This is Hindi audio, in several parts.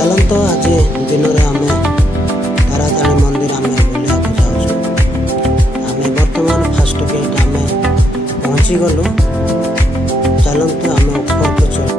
चलत आज दिन में आम तारातारिणी मंदिर आम बुला जाऊँ। आम बर्तमान फास्ट गेट आम पहुँची गलु। चलत आम ऊपर को चल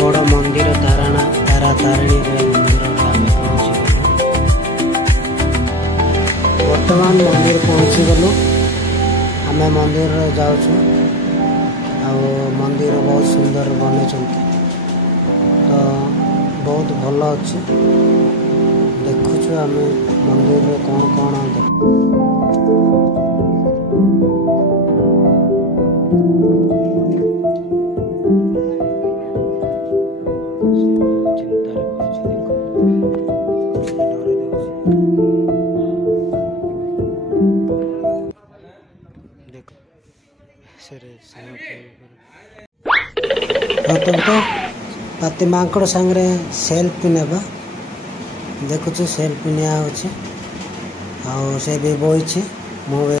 बड़ मंदिर तारातारिणी मंदिर आम पहुँची गलु। वर्तमान मंदिर पहुँची गलु। आम मंदिर जाऊँ। मंदिर बहुत सुंदर बने तो बहुत भल अच्छे देखुचु। आम मंदिर कौन कौन पाति माकड़ सांगे सेल्फी नेबा देखुଛୁ सेल्फी निया होछि आ से भी बोइछि।